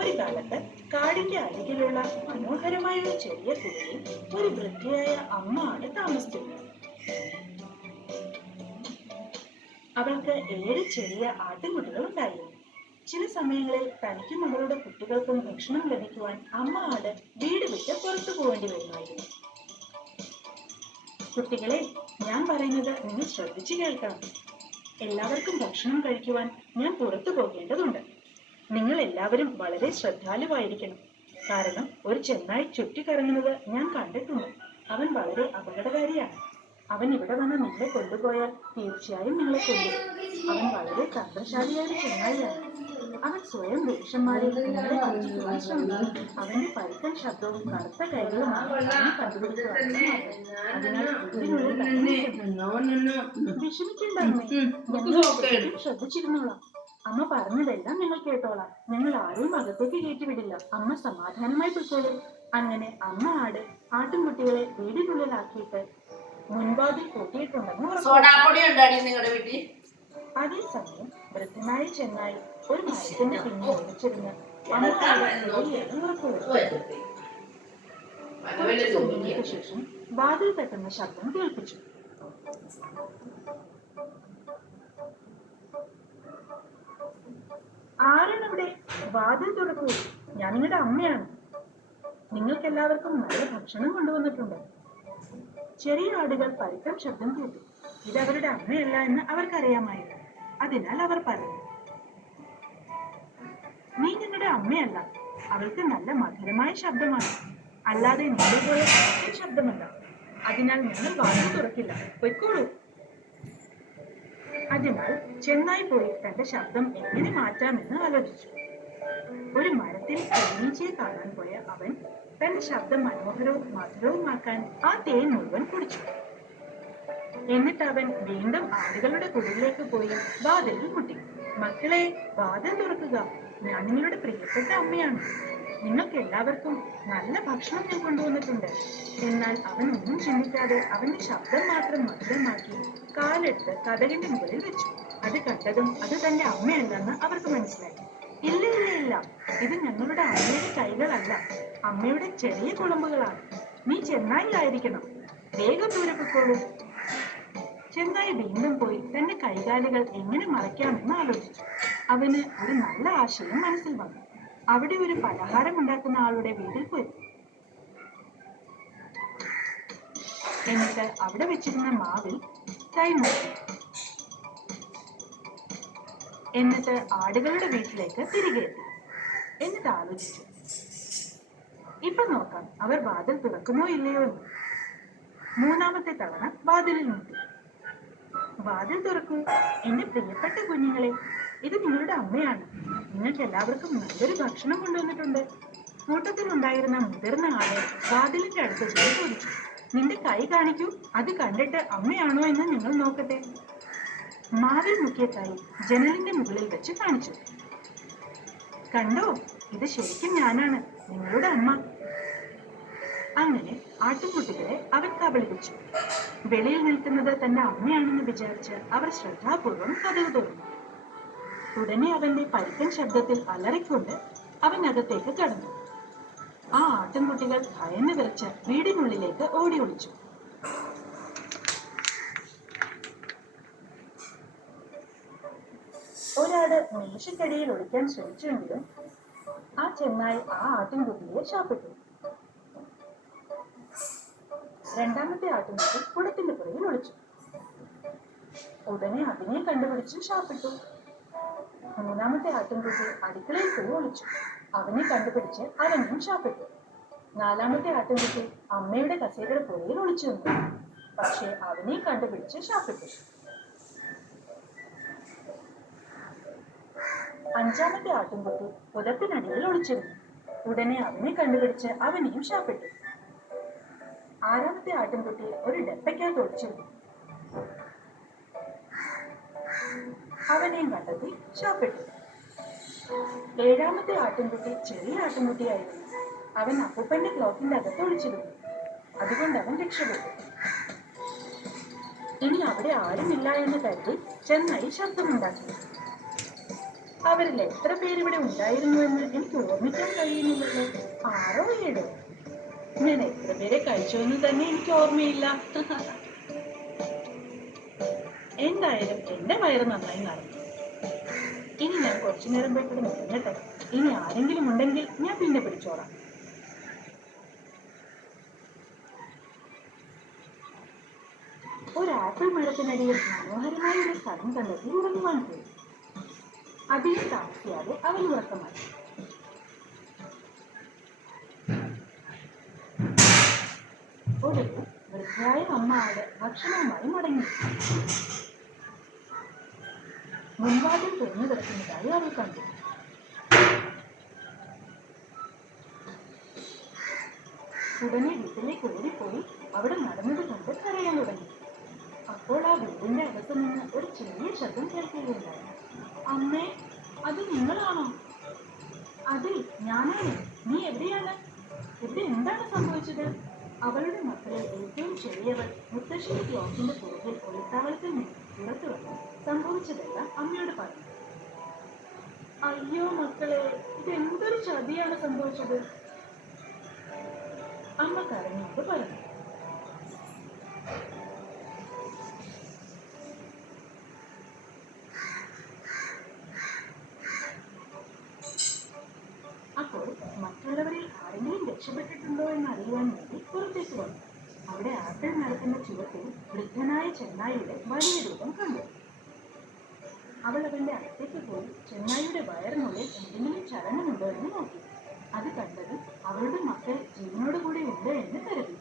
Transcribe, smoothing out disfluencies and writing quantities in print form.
ഒരു കാലത്ത് കാടിന്റെ അരികിലുള്ള മനോഹരമായ ഒരു ചെറിയ കുടിലിൽ ഒരു വൃദ്ധയായ അമ്മ ആട് താമസിച്ചിരുന്നു. അവൾക്ക് 7 ചെറിയ ആട്ടിൻകുട്ടികൾ ഉണ്ടായിരുന്നു. ചില സമയങ്ങളിൽ തനിക്കും അവളുടെ കുട്ടികൾക്കും ഭക്ഷണം ലഭിക്കുവാൻ അമ്മ ആട് വീട് വിട്ട് പുറത്തു പോകേണ്ടി വരുമായിരുന്നു. കുട്ടികളെ, ഞാൻ പറയുന്നത് നിങ്ങൾ ശ്രദ്ധിച്ചു കേൾക്കണം. എല്ലാവർക്കും ഭക്ഷണം കഴിക്കുവാൻ ഞാൻ പുറത്തു പോകേണ്ടതുണ്ട്. നിങ്ങൾ എല്ലാവരും വളരെ ശ്രദ്ധാലുവായിരിക്കണം. കാരണം ഒരു ചെന്നായി ചുറ്റിക്കറങ്ങുന്നത് ഞാൻ കണ്ടിട്ടുണ്ട്. അവൻ വളരെ അപകടകാരിയാണ്. അവൻ ഇവിടെ വന്ന് നിങ്ങളെ കൊണ്ടുപോയാൽ തീർച്ചയായും നിങ്ങളെ കൊല്ലും. അവൻ വളരെ തന്ത്രശാലിയായ ചെന്നായിയാണ്. അവൻ സ്വയം പുരുഷന്മാരെ നിങ്ങളെ വഞ്ചിക്കുവാൻ ശ്രമിക്കും. അവന്റെ പരുക്കൻ ശബ്ദവും കറുത്ത കൈകളുമാണ് അവനെ കണ്ടുപിടിക്കുവാനുള്ള മാർഗം. അതിനാൽ വിഷമിക്കേണ്ട അമ്മേ, ഞങ്ങൾ ശ്രദ്ധിച്ചിരുന്നോളാം. അമ്മ പറഞ്ഞതെല്ലാം ഞങ്ങൾ കേട്ടോളാം. ഞങ്ങൾ ആരെയും അകത്തേക്ക് കയറ്റിവിടില്ല. അമ്മ സമാധാനമായി പൊയ്ക്കോളൂ. അങ്ങനെ അമ്മ ആട് ആട്ടിൻകുട്ടികളെ വീടിനുള്ളിലാക്കിയിട്ട് മുൻവാതിൽ കൂട്ടിയിട്ടുണ്ടെന്ന് ഉറപ്പാക്കി. അതേസമയം വൃദ്ധനായ ചെന്നായി ഒരു മരത്തിന്റെ പിന്നിൽ ഒളിച്ചിരുന്ന് സമയത്തിന് ശേഷം വാതിൽ തട്ടുന്ന ശബ്ദം കേൾപ്പിച്ചു. ആരാണവിടെ? വാതിൽ തുറക്കൂ. ഞാൻ നിങ്ങളുടെ അമ്മയാണ്. നിങ്ങൾക്ക് എല്ലാവർക്കും നല്ല ഭക്ഷണം കൊണ്ടുവന്നിട്ടുണ്ട്. ചെറിയ ആടുകൾ പരുക്കം ശബ്ദം കേട്ടു. ഇത് അവരുടെ അമ്മയല്ല എന്ന് അവർക്കറിയാമായിരുന്നു. അതിനാൽ അവർ പറഞ്ഞു, നീ ഞങ്ങളുടെ അമ്മയല്ല. അവൾക്ക് നല്ല മധുരമായ ശബ്ദമാണ്, അല്ലാതെ നിന്റെ പോലെ ശബ്ദമല്ല. അതിനാൽ ഞങ്ങൾ വാതിൽ തുറക്കില്ല. പൊയ്ക്കോളൂ. അതിനാൽ ചെന്നായി പോയി തന്റെ ശബ്ദം എങ്ങനെ മാറ്റാമെന്ന് ആലോചിച്ചു. ഒരു മരത്തിൽ തേനീച്ചയെ കാണാൻ പോയ അവൻ തന്റെ ശബ്ദം മനോഹരവും മധുരവുമാക്കാൻ ആ തേൻ മുഴുവൻ കുടിച്ചു. എന്നിട്ട് അവൻ വീണ്ടും ആടുകളുടെ കുടിലേക്ക് പോയി വാതിലിൽ മുട്ടി. മക്കളെ, വാതിൽ തുറക്കുക. ഞാൻ നിങ്ങളുടെ പ്രിയപ്പെട്ട അമ്മയാണ്. നിങ്ങൾക്ക് എല്ലാവർക്കും നല്ല ഭക്ഷണം ഞാൻ കൊണ്ടുവന്നിട്ടുണ്ട്. എന്നാൽ അവൻ ഒന്നും ചിന്തിക്കാതെ അവന്റെ ശബ്ദം മാത്രം മധുരമാക്കി കാലെടുത്ത് കതകിന്റെ മുകളിൽ വെച്ചു. അത് കണ്ടതും അത് തന്റെ അമ്മയല്ലെന്ന് അവർക്ക് മനസ്സിലായി. ഇല്ല ഇല്ല ഇല്ല, ഇത് ഞങ്ങളുടെ അമ്മയുടെ കൈകളല്ല, അമ്മയുടെ ചെറിയ കുളമ്പുകളാണ്. നീ ചെന്നായിലായിരിക്കണം. വേഗം ദൂരെ പൊയ്ക്കോളൂ. ചെന്നായി വീണ്ടും പോയി തന്റെ കൈകാലുകൾ എങ്ങനെ മറയ്ക്കാമെന്ന് ആലോചിച്ചു. അവന് ഒരു നല്ല ആശയം മനസ്സിൽ വന്നു. അവിടെ ഒരു പലഹാരം ഉണ്ടാക്കുന്ന ആളുടെ വീട്ടിൽ പോയി. എന്നിട്ട് അവിടെ വെച്ചിരുന്ന മാവിൽ കൈമുട്ടി. എന്നിട്ട് ആടുകളുടെ വീട്ടിലേക്ക് തിരികെ എത്തി. എന്നിട്ട് ആലോചിച്ചു, ഇപ്പൊ നോക്കാം അവർ വാതിൽ തുറക്കുമോ ഇല്ലയോ എന്ന്. 3-ാമത്തെ തവണ വാതിലിൽ മുട്ടി. വാതിൽ തുറക്കൂ. എന്റെ പ്രിയപ്പെട്ട കുഞ്ഞുങ്ങളെ, ഇത് നിങ്ങളുടെ അമ്മയാണ്. നിങ്ങൾക്ക് എല്ലാവർക്കും നല്ലൊരു ഭക്ഷണം കൊണ്ടുവന്നിട്ടുണ്ട്. കൂട്ടത്തിലുണ്ടായിരുന്ന മുതിർന്ന ആളെ വാതിലിന്റെ അടുത്ത് ചെന്ന് ചോദിച്ചു, നിന്റെ കൈ കാണിക്കൂ. അത് കണ്ടിട്ട് അമ്മയാണോ എന്ന് നിങ്ങൾ നോക്കട്ടെ. മാവിൽ മുക്കിയ കൈ ജനലിന്റെ മുകളിൽ വെച്ച് കാണിച്ചു. കണ്ടോ, ഇത് ശരിക്കും ഞാനാണ്, നിങ്ങളുടെ അമ്മ. അങ്ങനെ ആട്ടിൻകുട്ടികളെ അവൻ കബളിപ്പിച്ചു. വെളിയിൽ നിൽക്കുന്നത് തന്റെ അമ്മയാണെന്ന് വിചാരിച്ച് അവർ ശ്രദ്ധാപൂർവം കതക് തുറന്നു. ഉടനെ അവന്റെ പരുക്കൻ ശബ്ദത്തിൽ അലറിക്കൊണ്ട് അവൻ അകത്തേക്ക് കടന്നു. ആ ആട്ടിൻകുട്ടികൾ ഭയന്ന് വിറച്ച് വീടിനുള്ളിലേക്ക് ഓടി ഒളിച്ചു. ഒരാട് മേശക്കടിയിൽ ഒളിക്കാൻ ശ്രമിച്ചുവെങ്കിലും ആ ചെന്നായി ആ ആട്ടിൻകുട്ടിയെ ശാപ്പിട്ടു. 2-ാമത്തെ ആട്ടിൻകുട്ടി കുടത്തിന്റെ പുറകിൽ ഒളിച്ചു. ഉടനെ അതിനെ കണ്ടുപിടിച്ച് ശാപ്പിട്ടു. 3-ാമത്തെ ആട്ടിൻകുട്ടി അടുക്കളയിൽ പോയി ഒളിച്ചു. അവനെ കണ്ടുപിടിച്ച് അവനെയും ശാപ്പിട്ടു. 4-ാമത്തെ ആട്ടിൻകുട്ടി അമ്മയുടെ കസേരയുടെ പുറകിൽ ഒളിച്ചു നിന്നു. പക്ഷെ അവനെ കണ്ടുപിടിച്ച് ശാപ്പിട്ടു. 5-ാമത്തെ ആട്ടിൻകുട്ടി പുതപ്പിനടിയിൽ ഒളിച്ചിരുന്നു. ഉടനെ അവനെ കണ്ടുപിടിച്ച് അവനെയും ശാപ്പിട്ടു. 6-ാമത്തെ ആട്ടിൻകുട്ടി ഒരു ഡപ്പയ്ക്കകത്ത് ഒളിച്ചിരുന്നു. അവനെയും കണ്ടെത്തി ശാപ്പിട്ടു. 7-ാമത്തെ ആട്ടിൻകുട്ടി ചെറിയ ആട്ടിൻകുട്ടിയായിരുന്നു. അവൻ അപ്പൂപ്പന്റെ ക്ലോക്കിന്റെ അകത്ത് ഒളിച്ചിരുന്നു. അതുകൊണ്ട് അവൻ രക്ഷപ്പെട്ടു. ഇനി അവിടെ ആരുമില്ല എന്ന് കരുതി ചെന്നായി ശബ്ദമുണ്ടാക്കി. അവരിൽ എത്ര പേരിവിടെ ഉണ്ടായിരുന്നുവെന്ന് എനിക്ക് ഓർമ്മിക്കാൻ കഴിയുന്നില്ലല്ലോ. 6 ഓ 7 ഓ. ഞാൻ എത്ര പേരെ കഴിച്ചുവെന്ന് തന്നെ എനിക്ക് ഓർമ്മയില്ല. എന്തായാലും എന്റെ വയറ് നന്നായി നിറഞ്ഞു. ഇനി ഞാൻ കുറച്ചു നേരം പോയി ഇവിടെ നിൽക്കട്ടെ. ഇനി ആരെങ്കിലും ഉണ്ടെങ്കിൽ ഞാൻ പിന്നെ പിടിച്ചോളാം. ഒരു ആപ്പിൾ മരത്തിനടിയിൽ മനോഹരമായ ഒരു സ്ഥലം കണ്ടെത്തി ഉറങ്ങുവാൻ പോയി. അധികം താമസിയാതെ അവൻ ഉറക്കമായി. ഒടുവിൽ വൃദ്ധയായ അമ്മ ആട് ഭക്ഷണവുമായി മടങ്ങി. മുൻവാതിൽ തുറന്നു കിടക്കുന്നതായി അവൾ കണ്ടു. ഉടനെ വീട്ടിലേക്ക് ഓടിപ്പോയി അവിടെ നടന്നത് കൊണ്ട് കരയാൻ തുടങ്ങി. അപ്പോൾ ആ വീടിന്റെ അകത്ത് നിന്ന് ഒരു ചെറിയ ശബ്ദം കേൾക്കുകയുണ്ടായി. അമ്മേ, അത് നിങ്ങളാണോ? അതെ, ഞാനാണ്. നീ എവിടെയാണ്? ഇവിടെ എന്താണ് സംഭവിച്ചത്? അവളുടെ മക്കളിൽ ഏറ്റവും ചെറിയവൾ മുത്തശ്ശിയുടെ ക്ലോക്കിന്റെ പുറകിൽ ഒളിത്താവളത്തിൽ നിന്ന് പുറത്തു വന്ന് സംഭവിച്ചതെല്ലാം അമ്മയോട് പറഞ്ഞു. അയ്യോ മക്കളെ, ഇതെന്തൊരു ചതിയാണ് സംഭവിച്ചത്. അമ്മ കരഞ്ഞോട് പറഞ്ഞു. അപ്പോൾ മറ്റുള്ളവരിൽ ആരെങ്കിലും രക്ഷപ്പെട്ടിട്ടുണ്ടോ എന്ന് അറിയുവാൻ വേണ്ടി പുറത്തേക്ക് വന്നു. അവിടെ ആപ്പിൾ മരത്തിന്റെ ചുവട്ടിൽ വൃദ്ധനായ ചെന്നായിയുടെ വലിയ രൂപം കണ്ടു. അവൾ അവന്റെ അടുത്തേക്ക് പോയി ചെന്നായിയുടെ വയറിനുള്ളിൽ എന്തെങ്കിലും ചലനമുണ്ടോ എന്ന് നോക്കി. അത് കണ്ടത് അവളുടെ മക്കൾ ജീവനോടുകൂടി ഉണ്ട് എന്ന് കരുതി.